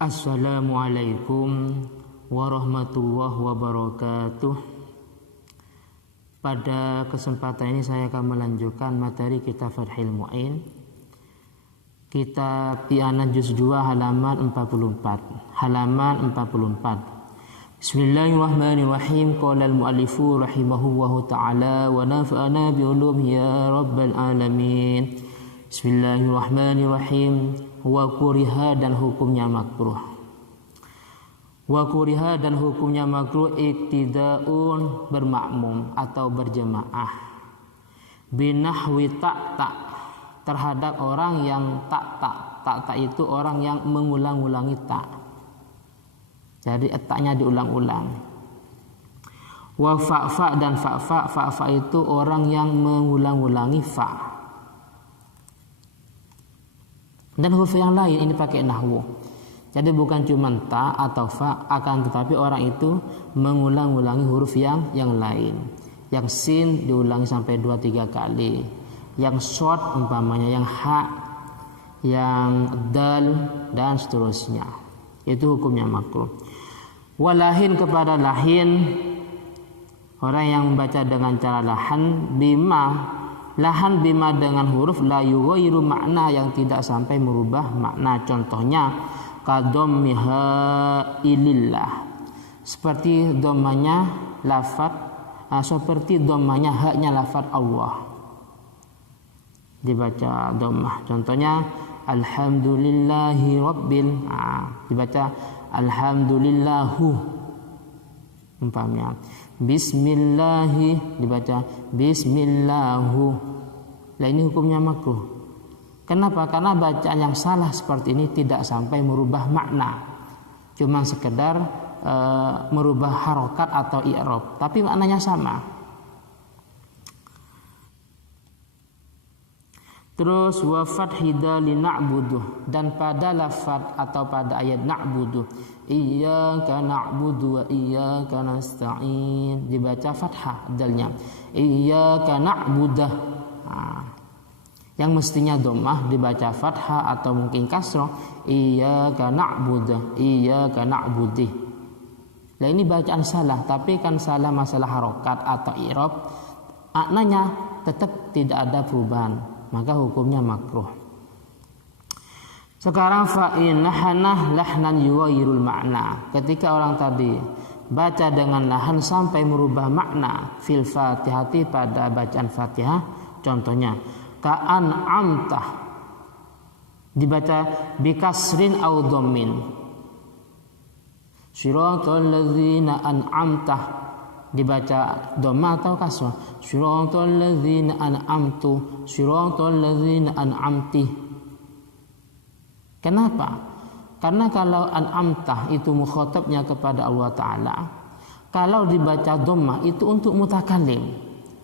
Assalamualaikum warahmatullahi wabarakatuh. Pada kesempatan ini saya akan melanjutkan materi kitab Fathul Mu'in, kitab Tiana juz 2 halaman 44. Bismillahirrahmanirrahim. Qala al-mu'allifu rahimahullahu ta'ala wa nafa'ana bi ulumi ya rabbal alamin. Bismillahirrahmanirrahim. Wa kuriha, dan hukumnya makruh. Wa kuriha, dan hukumnya makruh iktidaun, bermakmum atau berjemaah, binahwi tak terhadap orang yang tak itu orang yang mengulang-ulangi tak. Jadi taknya diulang-ulang. Wa fa, dan fa itu orang yang mengulang-ulangi fa. Dan huruf yang lain ini pakai nahwu. Jadi bukan cuma ta atau fa, akan tetapi orang itu mengulang-ulangi huruf yang lain. Yang sin diulangi sampai 2-3 kali. Yang short umpamanya yang ha, yang dal, dan seterusnya. Itu hukumnya makruh. Walahin, kepada lahin, orang yang membaca dengan cara lahan bima dengan huruf la yughayyiru makna, yang tidak sampai merubah makna. Contohnya kadhammiha ilillah, seperti dhammanya lafaz seperti dhammanya haknya lafaz Allah dibaca dhammah. Contohnya alhamdulillahi rabbil, dibaca alhamdulillahu umpamanya. Bismillahi dibaca bismillahu. Nah, ini hukumnya makruh. Kenapa? Karena bacaan yang salah seperti ini tidak sampai merubah makna, cuma sekedar merubah harokat atau i'rab, tapi maknanya sama. Terus wa fathi dali na'budu, dan pada lafaz atau pada ayat na'budu, iyyaka na'budu wa iyyaka nasta'in, dibaca fathah dalnya. Iyyaka na'budah, yang mestinya dhammah dibaca fathah atau mungkin kasrah. Iyyaka na'budu, iyyaka na'budi. Nah, ini bacaan salah, tapi kan salah masalah harokat atau i'rab, maknanya tetap tidak ada perubahan, maka hukumnya makruh. Sekarang fa'in lahanah lahnan yuwairul makna, ketika orang tadi baca dengan lahan sampai merubah makna fil fatihati, pada bacaan fatihah. Contohnya ka'an amtah, dibaca bikasrin au dhammin. Siratal ladzina an'amtah, dibaca dhamma atau kasrah. Siratal ladzina an'amtu, siratal ladzina an'amti. Kenapa? Karena kalau an'amtah itu mukhatabnya kepada Allah Ta'ala, kalau dibaca dhamma itu untuk mutakallim.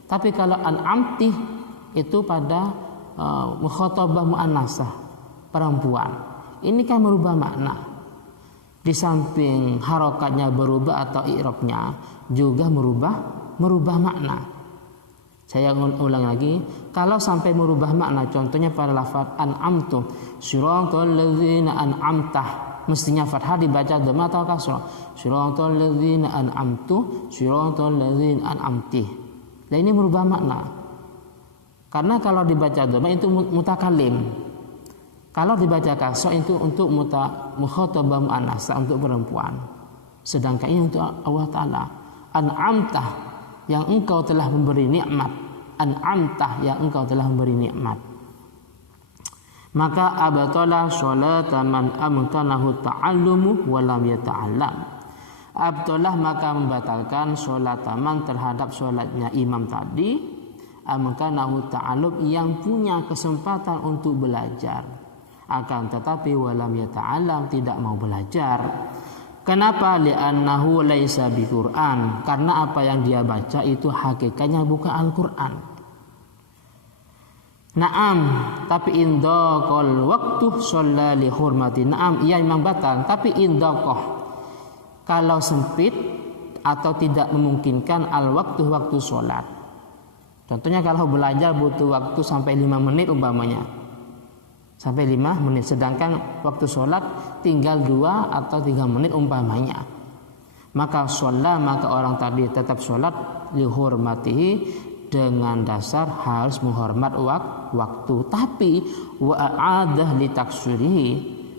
Tapi kalau an'amti itu pada mukhatabah muannasah, perempuan. Ini kan merubah makna. Di samping harokatnya berubah atau i'rabnya juga merubah makna. Saya ulang lagi, kalau sampai merubah makna, contohnya pada lafaz an'amtu, siratal ladzina an'amtah, mestinya fathah dibaca dhamma atau kasrah. Siratal ladzina an'amtu, siratal ladzina an'amti. Nah, ini merubah makna. Karena kalau dibaca dhamma itu mutakallim, kalau dibaca kasrah itu untuk mukhatabah muannasah, untuk perempuan. Sedangkan ini untuk Allah Ta'ala. An'amtah, yang engkau telah memberi nikmat. An'amtah, yang engkau telah memberi nikmat. Maka abtala sholata man amkanahu ta'allumu wa lam yata'allam. Abtalah, maka membatalkan sholat man, terhadap sholatnya imam tadi, amkanahu ta'allum, yang punya kesempatan untuk belajar, akan tetapi walam yata'allam, tidak mau belajar. Kenapa? Li'annahu laisa biqur'an, karena apa yang dia baca itu hakikatnya bukan Al-Qur'an. Naam, tapi indaqal waktu shalla li hurmati. Naam, ia memang batal, tapi indaqah, kalau sempit atau tidak memungkinkan waktu sholat. Contohnya kalau belajar butuh waktu sampai 5 menit umpamanya, sampai 5 menit, sedangkan waktu sholat tinggal 2 atau 3 menit umpamanya. Maka orang tadi tetap sholat lihurmatihi, dengan dasar harus menghormat waktu. Tapi wa'adah litaksurihi,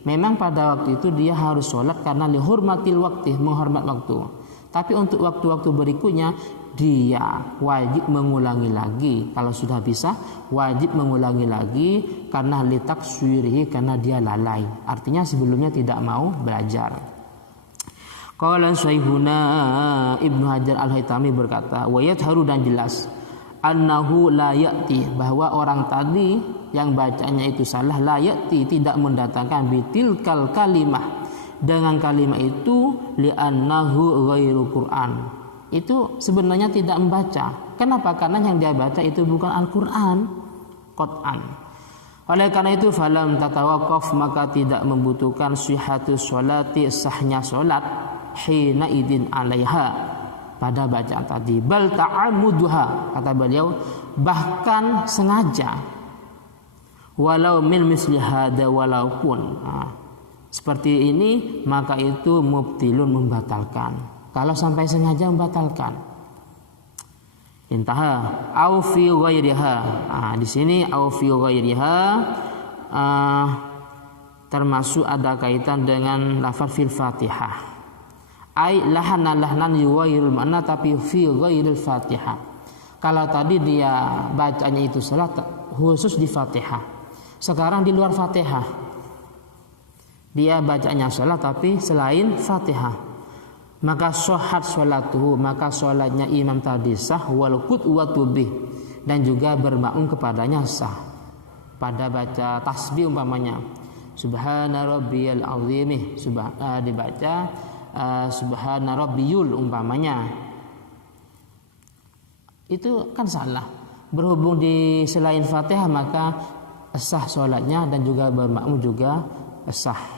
memang pada waktu itu dia harus sholat karena lihurmatil waktu, menghormat waktu. Tapi untuk waktu-waktu berikutnya dia wajib mengulangi lagi. Kalau sudah bisa wajib mengulangi lagi karena litaksurihi, karena dia lalai. Artinya sebelumnya tidak mau belajar. Qala Syaihuna Ibnu Hajar Al-Haytami berkata, wa yadharu, dan jelas, annahu la ya'ti, bahwa orang tadi yang bacanya itu salah, la ya'ti, tidak mendatangkan bitilkal kalimah, dengan kalimat itu, li'annahu ghairu Qur'an, itu sebenarnya tidak membaca. Kenapa? Karena yang dia baca itu bukan Al-Qur'an qat'an. Oleh karena itu falam tatawaqaf, maka tidak membutuhkan sihhatus sholati, sahnya sholat, hina idin alaiha, pada bacaan tadi, bal ta'amuduha, kata beliau, bahkan sengaja, walau min misli hada, walaupun seperti ini, maka itu mubtilun, membatalkan. Kalau sampai sengaja membatalkan. Intaha au fi ghairiha. Di sini au fi ghairiha termasuk ada kaitan dengan lafaz fil Fatihah. Ai lahnan yuwairul makna, tapi fi ghairil Fatihah. Kalau tadi dia bacanya itu salat khusus di Fatihah, sekarang di luar Fatihah dia bacanya salat tapi selain Fatihah, maka sahhat sholatuhu, maka sholatnya imam tadi sah, wal qudwatu bih, dan juga bermakmum kepadanya sah. Pada baca tasbih umpamanya subhana rabbiyal azim, dibaca subhana rabbiyul umpamanya, itu kan salah. Berhubung di selain Fatihah maka sah sholatnya, dan juga bermakmum juga sah.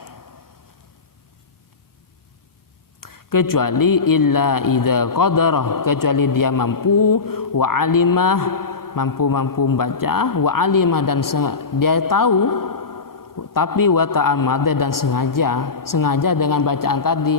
Kecuali illa idza qadara, kecuali dia mampu, wa alimah, mampu membaca, wa alimah, dan dia tahu, tapi wa ta'amada, dan sengaja dengan bacaan tadi,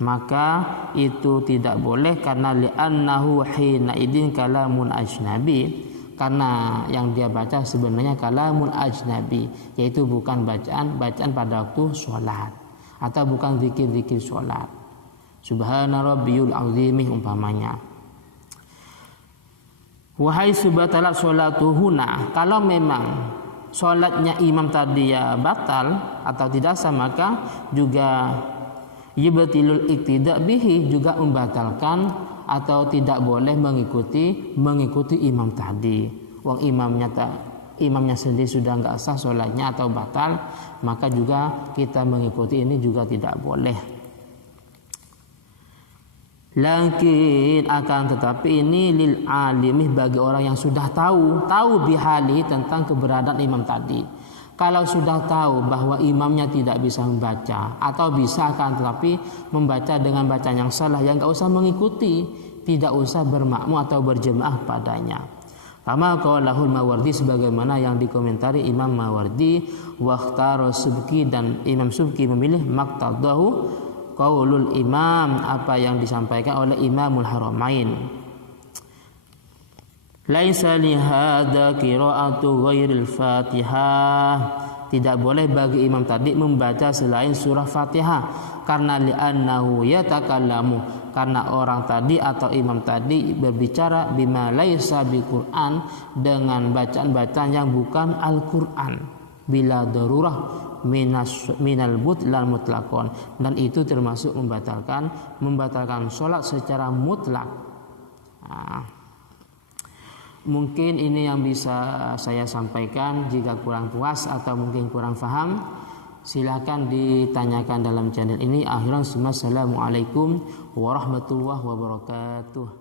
maka itu tidak boleh, karena li'annahu hina idin kalamun ajnabi, karena yang dia baca sebenarnya kalamun ajnabi, yaitu bukan bacaan pada waktu sholat, atau bukan zikir-zikir sholat. Subhana rabbiyul azimih umpamanya. Wahai subatalat sholatuhuna, kalau memang sholatnya imam tadi ya batal atau tidak sah, maka juga yubtilul iktida bihi, juga membatalkan atau tidak boleh mengikuti imam tadi. Wong imamnya sendiri sudah enggak sah sholatnya atau batal, maka juga kita mengikuti ini juga tidak boleh. Lakin akan tetapi ini lil alimih, bagi orang yang sudah tahu bihali, tentang keberadaan imam tadi. Kalau sudah tahu bahwa imamnya tidak bisa membaca atau bisa akan tetapi membaca dengan bacaan yang salah, yang enggak usah mengikuti, tidak usah bermakmum atau berjemaah padanya. Kama qaulahul Mawardi, sebagaimana yang dikomentari Imam Mawardi, waqtara Subki, dan Imam Subki memilih maqtadahu qaulul imam, apa yang disampaikan oleh Imamul Haramain. Laisa lihada qira'atu ghairil Fatihah, tidak boleh bagi imam tadi membaca selain surah Fatihah, karena li'annahu yatakallamu, karena orang tadi atau imam tadi berbicara bima laisa biqur'an, dengan bacaan-bacaan yang bukan Al-Qur'an, bila darurah minal butlal mutlaqon, dan itu termasuk membatalkan sholat secara mutlak. Mungkin ini yang bisa saya sampaikan. Jika kurang puas atau mungkin kurang paham, silakan ditanyakan dalam channel ini. Akhiran, assalamualaikum warahmatullahi wabarakatuh.